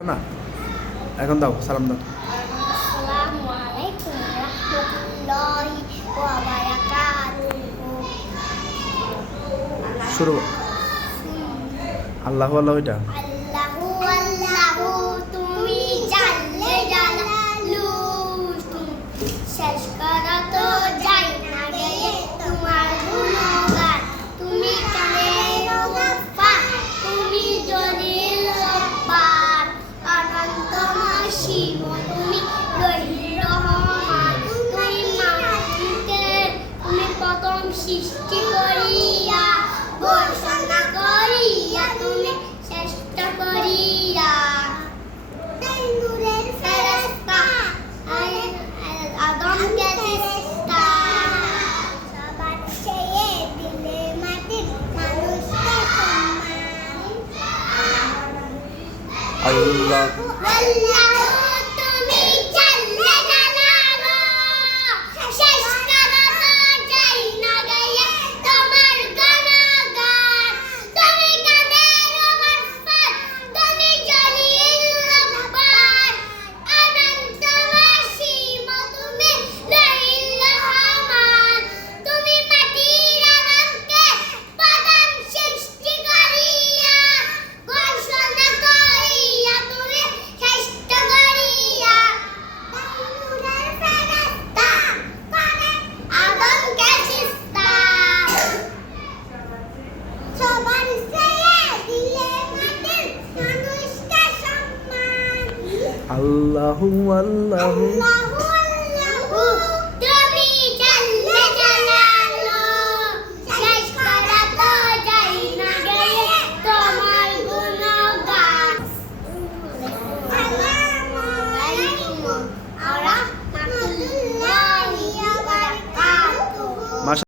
না এখন দাও সালাম দাও। আসসালামু আলাইকুম রাহমাতুল্লাহি ওয়া বারাকাতুহু। শুরু আল্লাহু আল্লাহ এটা আল্লাহু আল্লাহু তুমি জানলে জালালু, তুমি শেষ করা তো যায় না গেয়ে তোমার গুণগান। তুমি কানের গফফার, তুমি জলিল গফফার, অনন্তময় শিব তুমি রহিম রহমান। তুমি মানুষকে তুমি প্রথম সৃষ্টি করিয়া ঘোষণা করিয়া তুমি চেষ্টা করিয়া নূরের ফেরেশতা আদমকে চেষ্টা সবার চেয়ে দিলে মাটির মানুষকে সম্মান। আল্লাহ আল্লাহ তুমি জানলে জালালো, শেষ করা তো যায় না গায়ে তোমার গুণগান। তুমি কাদের গফফার, তুমি জলিল গফফার, অনন্তময় শিব তুমি রহিম রহমান। তুমি মাটির আদমকে প্রথম সৃষ্টি করিয়া ঘোষণা করিয়া তুমি চেষ্টা করিয়া নূরের ফেরেশতা করে আদমকে চেষ্টা সবার চেয়ে দিলে মাটির মানুষকে সম্মান। আল্লাহু আল্লাহু আল্লাহু